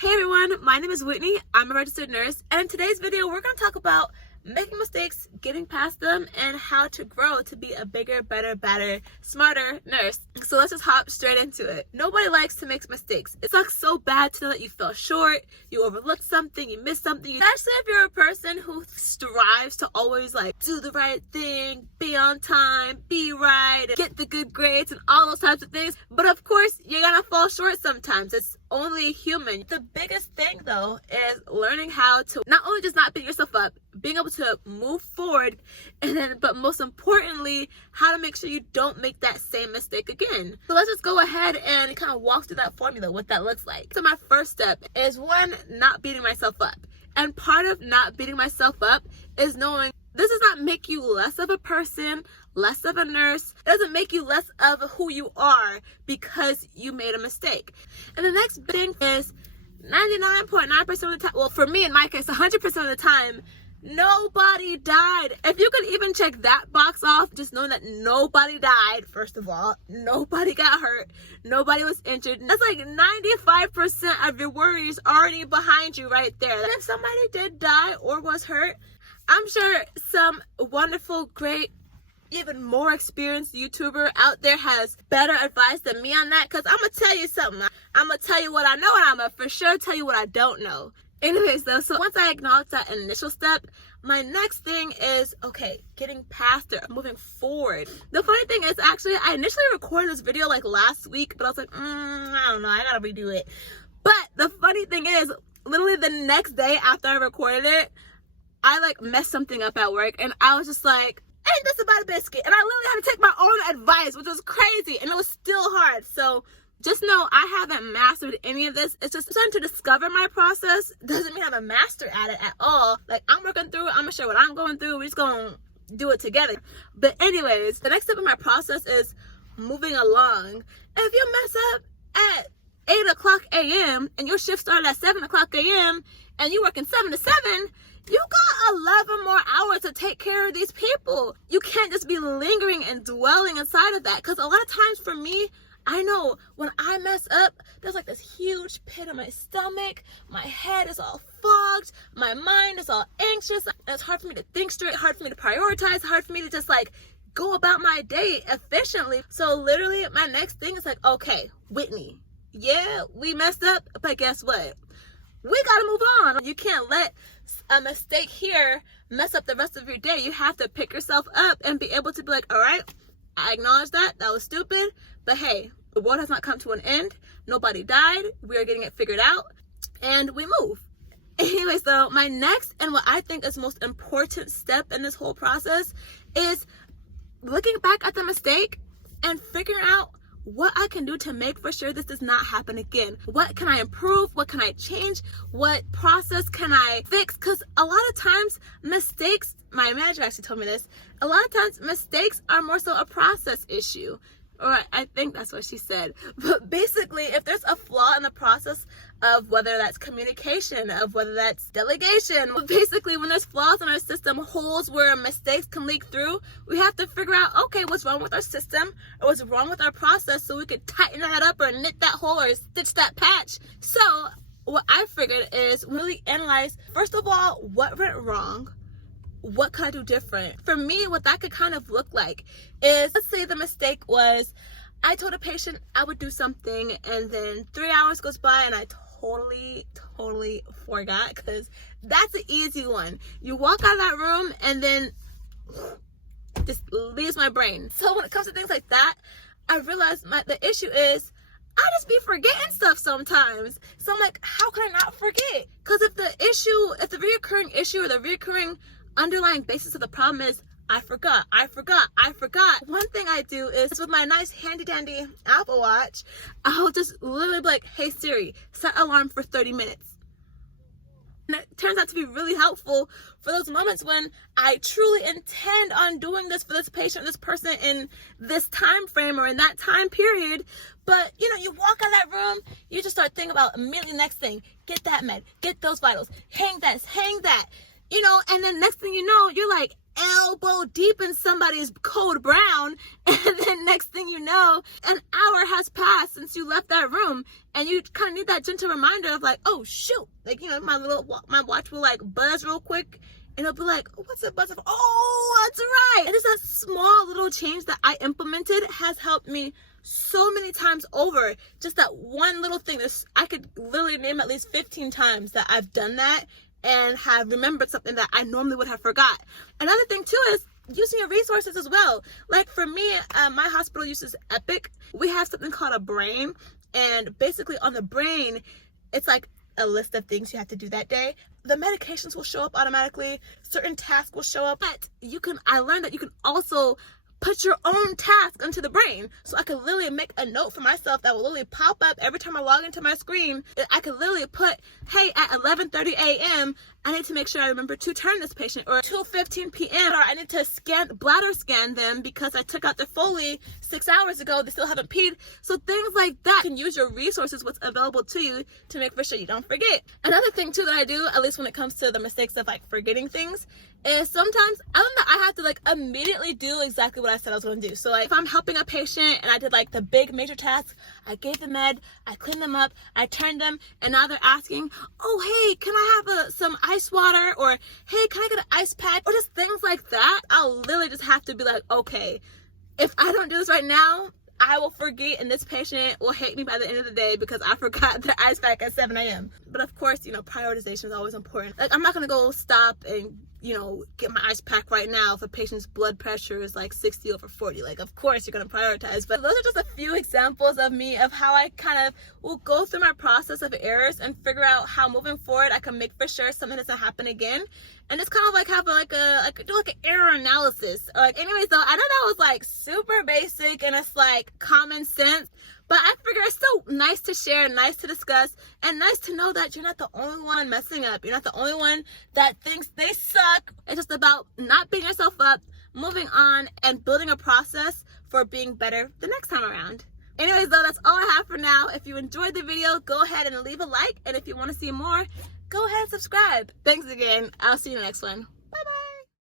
Hey everyone, my name is Whitney. I'm a registered nurse, and in today's video we're going to talk about making mistakes, getting past them, and how to grow to be a bigger, better, badder, smarter nurse. So let's just hop straight into it. Nobody likes to make mistakes. It sucks so bad to know that you fell short, you overlooked something, you missed something. Especially if you're a person who strives to always do the right thing, be on time, be right, get the good grades and all those types of things. But of course, you're gonna fall short sometimes. It's only human. The biggest thing though is learning how to not only just not beat yourself up, being able to move forward, and then but most importantly, how to make sure you don't make that same mistake again. So let's just go ahead and kind of walk through that formula, what that looks like. So my first step is one, not beating myself up. And part of not beating myself up is knowing this does not make you less of a person, less of a nurse. It doesn't make you less of who you are because you made a mistake. And the next thing is 99.9% of the time, well, for me in my case, 100% of the time, nobody died. If you could even check that box off, just knowing that nobody died, first of all, nobody got hurt, nobody was injured, that's like 95% of your worries already behind you right there. And if somebody did die or was hurt, I'm sure some wonderful, great, even more experienced YouTuber out there has better advice than me on that, because I'm going to tell you something. I'm going to tell you what I know, and I'm going to for sure tell you what I don't know. Anyways though, so once I acknowledge that initial step, my next thing is, okay, getting past it, moving forward. The funny thing is, actually, I initially recorded this video last week, but I was like, I don't know, I gotta redo it. But the funny thing is, literally the next day after I recorded it, I messed something up at work, and I was just like, ain't this about a biscuit? And I literally had to take my own advice, which was crazy, and it was still hard. So just know I haven't mastered any of this. It's just starting to discover my process. Doesn't mean I'm a master at it at all. I'm working through it. I'm gonna share what I'm going through. We're just gonna do it together. But anyways, the next step in my process is moving along. And if you mess up at 8 o'clock a.m. and your shift started at 7 o'clock a.m. and you're working 7 to 7, you got 11 more hours to take care of these people. You can't just be lingering and dwelling inside of that, because a lot of times for me, I know when I mess up, there's this huge pit in my stomach, my head is all fogged, my mind is all anxious, it's hard for me to think straight, hard for me to prioritize, hard for me to just go about my day efficiently. So literally my next thing is okay, Whitney, yeah, we messed up, but guess what? We gotta move on. You can't let a mistake here mess up the rest of your day. You have to pick yourself up and be able to be all right, I acknowledge that was stupid, but hey, the world has not come to an end. Nobody died. We are getting it figured out, and we move. Anyway, so my next and what I think is most important step in this whole process is looking back at the mistake and figuring out what I can do to make for sure this does not happen again. What can I improve? What can I change? What process can I fix? Because a lot of times mistakes, my manager actually told me this, a lot of times mistakes are more so a process issue. Or I think that's what she said. But basically, if there's a flaw in the process of whether that's communication, of whether that's delegation, basically when there's flaws in our system, holes where mistakes can leak through, we have to figure out, okay, what's wrong with our system or what's wrong with our process so we could tighten that up or knit that hole or stitch that patch. So what I figured is really analyze, first of all, what went wrong? What could I do different? For me, what that could kind of look like is, let's say the mistake was I told a patient I would do something, and then 3 hours goes by and I totally forgot, because that's an easy one. You walk out of that room and then just leaves my brain. So when it comes to things like that, I realized the issue is I just be forgetting stuff sometimes. So I'm how can I not forget? Because if the reoccurring issue or the reoccurring underlying basis of the problem is I forgot. One thing I do is with my nice handy dandy Apple Watch, I'll just literally be hey Siri, set alarm for 30 minutes. And it turns out to be really helpful for those moments when I truly intend on doing this for this patient, this person in this time frame or in that time period. But you walk out of that room, you just start thinking about immediately next thing, get that med, get those vitals, hang that, and then next thing you know, you're elbow deep in somebody's code brown, and then next thing you know, an hour has passed since you left that room, and you kind of need that gentle reminder of like, oh shoot, like, you know, my watch will like buzz real quick, and it'll be like, what's it buzzing for? Oh, that's right. And it's that small little change that I implemented has helped me so many times over. Just that one little thing. I could literally name at least 15 times that I've done that and have remembered something that I normally would have forgot. Another thing too is using your resources as well. Like for me, my hospital uses Epic. We have something called a brain, and basically on the brain, it's like a list of things you have to do that day. The medications will show up automatically, certain tasks will show up, but I learned that you can also put your own task into the brain. So I could literally make a note for myself that will literally pop up every time I log into my screen. I could literally put, hey, at 11:30 a.m., I need to make sure I remember to turn this patient, or 2:15 p.m., or I need to bladder scan them because I took out their Foley 6 hours ago, they still haven't peed. So things like that. You can use your resources, what's available to you, to make for sure you don't forget. Another thing too that I do, at least when it comes to the mistakes of like forgetting things, is sometimes I have to like immediately do exactly what I said I was going to do. So like if I'm helping a patient and I did like the big major tasks, I gave the med, I cleaned them up, I turned them, and now they're asking, oh hey, can I have some ice water, or hey, can I get an ice pack, or just things like that. I'll literally just have to be like, okay, if I don't do this right now, I will forget, and this patient will hate me by the end of the day because I forgot the ice pack at 7 a.m. But of course, you know, prioritization is always important. Like, I'm not gonna go stop and, you know, get my ice pack right now if a patient's blood pressure is like 60/40. Like, of course you're gonna prioritize. But those are just a few examples of me, of how I kind of will go through my process of errors and figure out how moving forward I can make for sure something doesn't happen again. And it's kind of like having do an error analysis. Anyways though, I know that was like super basic and it's like common sense, but I figure it's so nice to share, nice to discuss, and nice to know that you're not the only one messing up. You're not the only one that thinks they suck. It's just about not beating yourself up, moving on, and building a process for being better the next time around. Anyways though, that's all I have for now. If you enjoyed the video, go ahead and leave a like, and if you want to see more, go ahead and subscribe. Thanks again. I'll see you in the next one.